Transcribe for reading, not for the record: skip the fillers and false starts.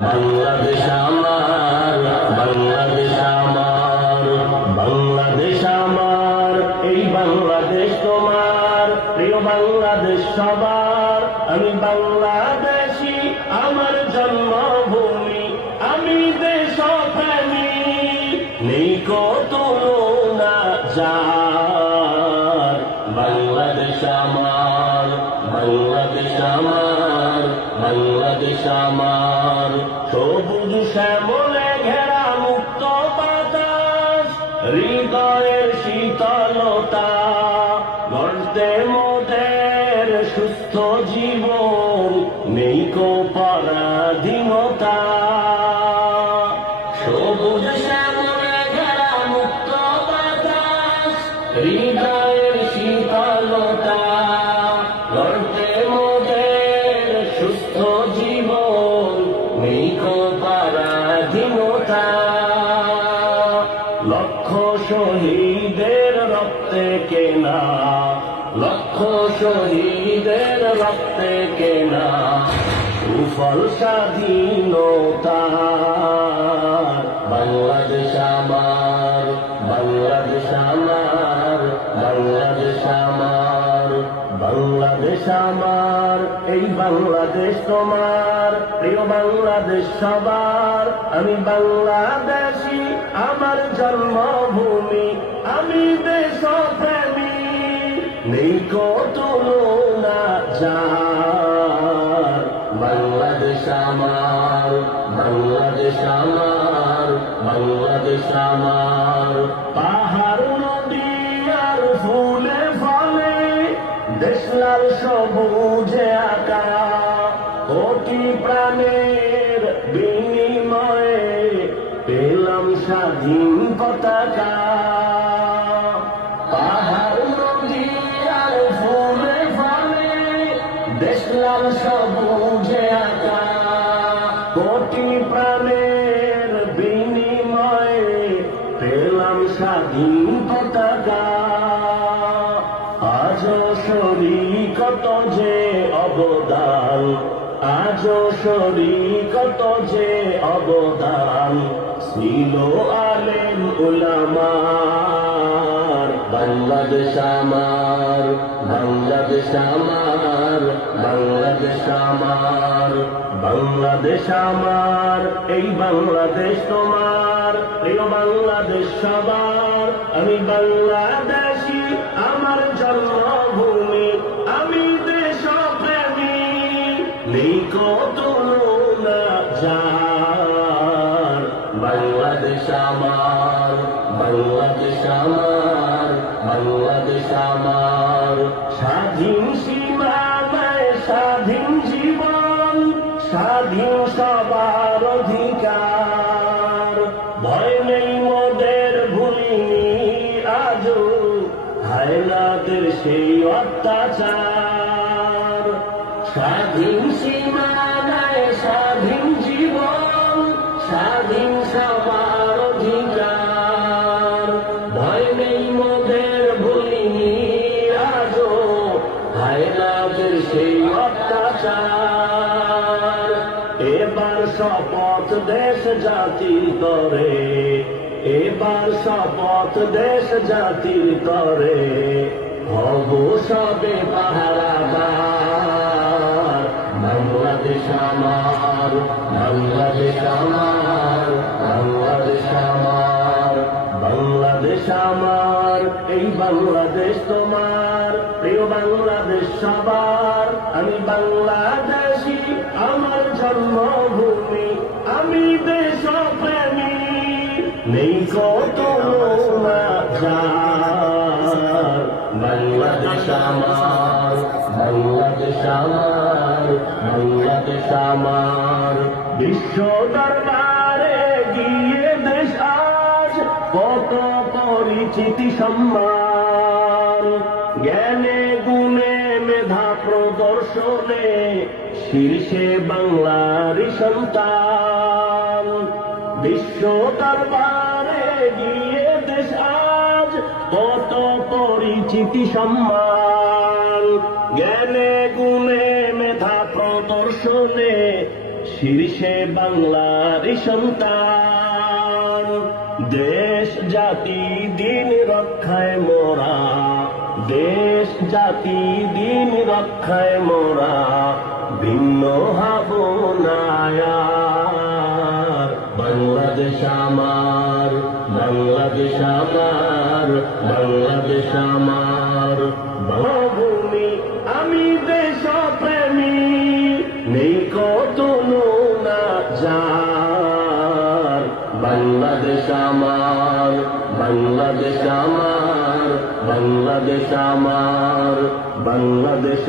বাংলাদেশ আমার, বাংলাদেশ আমার, বাংলাদেশ আমার, এই বাংলাদেশ তোমার, প্রিয় বাংলাদেশ সবার। আমি বাংলাদেশী, আমার জন্মভূমি, আমি দেশপ্রেমী, নেই কত তুলনা যার। বাংলাদেশ আমার, বাংলাদেশ আমার, বাংলাদেশ আমার, সবুজ শ্যামলে ঘেরা মুক্ত বাতাস, হৃদয়ের শীতলতা, গর্তে মোদের সুস্থ জীবন, নেই কো পরাধীনতা। সবুজ শ্যামলে ঘেরা মুক্ত বাতাস, হৃদয়ের শীতলতা, গর্তে মোদের সুস্থ জীবন, নেই কো পরাধীনতা। লক্ষ শহীদের রক্তে কেনা, লক্ষ শহীদের রক্তে কেনা, সুফল স্বাধীনতা। বাংলাদেশ আমার, বাংলাদেশ আমার, বাংলাদেশ আমার, বাংলাদেশ আমার, এই বাংলাদেশ তোমার, প্রিয় বাংলাদেশ সবার। আমি বাংলাদেশী, আমার জন্মভূমি, আমি দেশপ্রেমী, নেই কো তুলনা যার। বাংলাদেশ আমার, বাংলাদেশ আমার, বাংলাদেশ আমার, পাহাড় নদী আর ফুলে ফলে, দেশ লাল সবুজে আঁকা, কোটি প্রাণের বিনিময়ে পেলাম স্বাধীন পতাকা। পাহাড় নদী আর ফুলে ফলে, দেশ লাল সবুজে আঁকা, কোটি প্রাণের বিনিময়ে পেলাম স্বাধীন পতাকা। আজও শরীকত যে অবদান, আজও শরীকত যে অবদান, ছিল আলেম উলামার। বাংলাদেশ আমার, বাংলাদেশ আমার, বাংলাদেশ আমার, বাংলাদেশ আমার, এই বাংলাদেশ তোমার, প্রিয় বাংলাদেশ সবার। আমি বাংলাদেশী, আমার জন্মভূমি, আমি দেশপ্রেমী, নেই কো তুলনা যার। বাংলাদেশ আমার, বাংলাদেশ আমার, বাংলাদেশ আমার, স্বাধীন সীমানায় স্বাধীন জীবন, স্বাধীন সবার অধিকার। ভয় নেই মোদের, ভুলিনি আজও হায়নাদের সেই অত্যাচার। স্বাধীন সীমানায় স্বাধীন জীবন, স্বাধীন সবার অধিকার। ভয় নেই মোদের, ভুলিনি আজও হায়নাদের সেই অত্যাচার। এবার শপথ দেশ জাতির তরে, এবার শপথ দেশ জাতির তরে, হব সবে পাহারাদার। বাংলাদেশ আমার, বাংলাদেশ আমার, বাংলাদেশ আমার, বাংলাদেশ আমার, এই বাংলাদেশ তোমার, প্রিয় বাংলাদেশ সবার। আমি বাংলাদেশী, আমার জন্মভূমি, আমি দেশপ্রেমী, নেই কো তুলনা যার। বাংলাদেশ আমার, বাংলাদেশ আমার, বাংলাদেশ আমার, বিশ্ব দরবারে গিয়ে দেশ আজ কত পরিচিতি সম্মান। জ্ঞানে গুণে মেধা প্রদর্শনে শীর্ষে বাংলারই সন্তান। বিশ্ব দরবারে গিয়ে দেশ আজ কত পরিচিতি সম্মান। জ্ঞানে গুণে মেধা প্রদর্শনে শীর্ষে বাংলার সন্তান, দেশ জাতি দিন রক্ষায় মোরা, দেশ জাতি দিন রক্ষায় মোরা, ভিন্ন হব না আর। বাংলাদেশ আমার, বাংলাদেশ আমার, বাংলাদেশ আমার ভূমি, আমি দেশপ্রেমী, নেই কত না যার। বাংলাদেশ আমার, বাংলাদেশ আমার, বাংলাদেশ আমার, বাংলাদেশ।